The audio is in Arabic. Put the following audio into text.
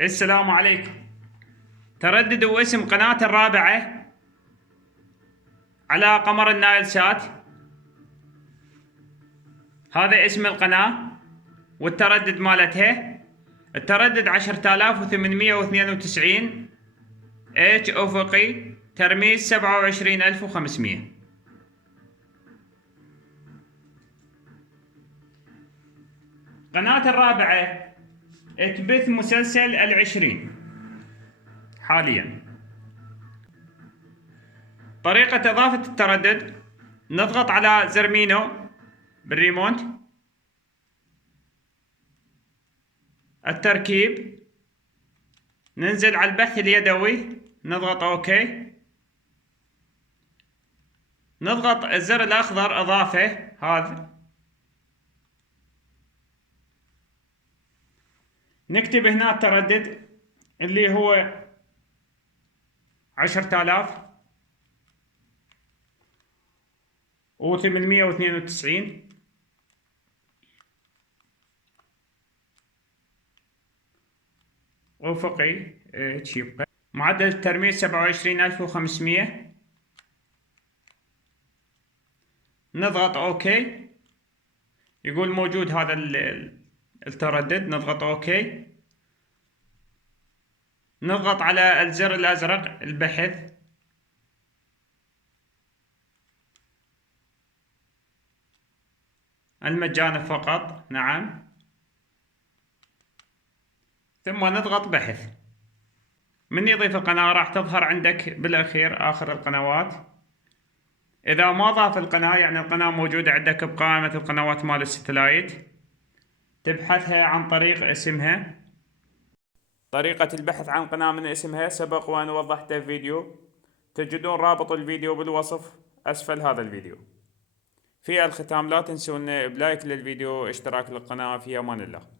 السلام عليكم. ترددوا اسم قناة الرابعة على قمر النايل سات. هذا اسم القناة والتردد مالتها. التردد 10892 اتش افقي، ترميز 27500. قناة الرابعة تبث مسلسل العشرين حاليا. طريقة إضافة التردد: نضغط على زر مينو بالريموت، التركيب، ننزل على البث اليدوي، نضغط اوكي، نضغط الزر الاخضر اضافة، هذا نكتب هنا التردد اللي هو 10892 افقي يبقى معدل الترميز 27500. نضغط اوكي، يقول موجود هذا التردد، نضغط اوكي، نضغط على الزر الازرق البحث، المجاني فقط، نعم، ثم نضغط بحث. من يضيف القناة راح تظهر عندك بالاخير اخر القنوات. اذا ما ضاف القناة يعني القناة موجودة عندك بقائمة القنوات مال الستلايت، تبحثها عن طريق اسمها. طريقة البحث عن قناة من اسمها سبق وأن وضحته في فيديو، تجدون رابط الفيديو بالوصف أسفل هذا الفيديو. في الختام لا تنسون بلايك للفيديو، اشتراك للقناة. في أمان الله.